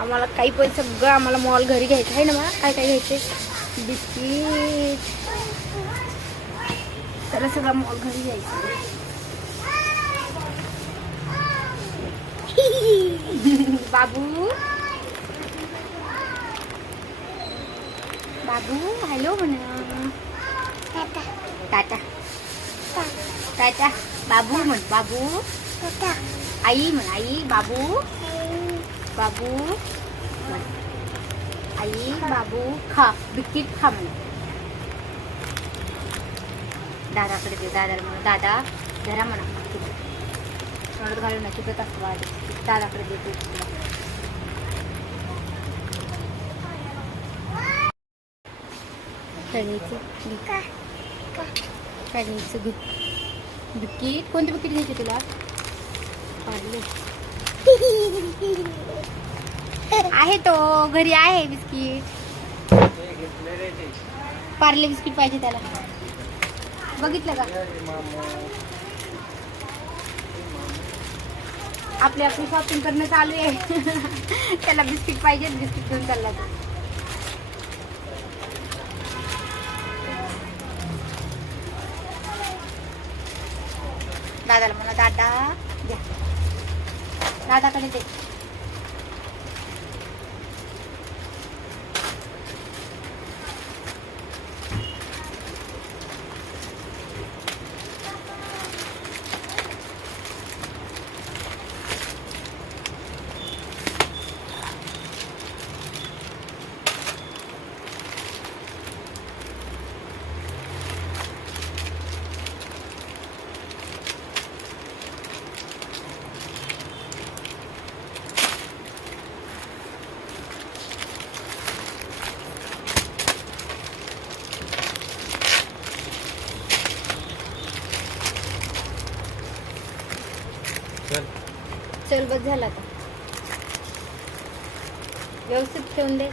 आम्हाला काही पण सगळं आम्हाला मॉल घरी घ्यायचं आहे ना मला काय काय घ्यायचे बिस्किट. त्याला सगळं मॉल घरी घ्यायचं बाबू. बाबू हॅलो म्हणा. टाटा. टाटा. बाबू म्हण बाबू. आई म्हण आई बाबू. बाबू. आई बाबू. खा बिस्किट खा म्हणा. दादाकडे दे दादाला म्हणा दादा जरा म्हणा. तोंडात घालून चुकत असतो वाज. दादाकडे देते तुला. कणीचं कणीचं बिक- बिस्किट? कोणते बिस्किट घ्यायचे तुला? पार्ले आहे तो घरी आहे बिस्किट. पार्ले बिस्किट पाहिजे त्याला. बघितलं का? आपली आपली शॉपिंग करणं चालू आहे. त्याला बिस्किट पाहिजे बिस्किट घेऊन चालला तो. दादाला म्हणा दादा द्या दादाकडे दे चल. चल बस झाला आता. व्यवस्थित ठेवून दे.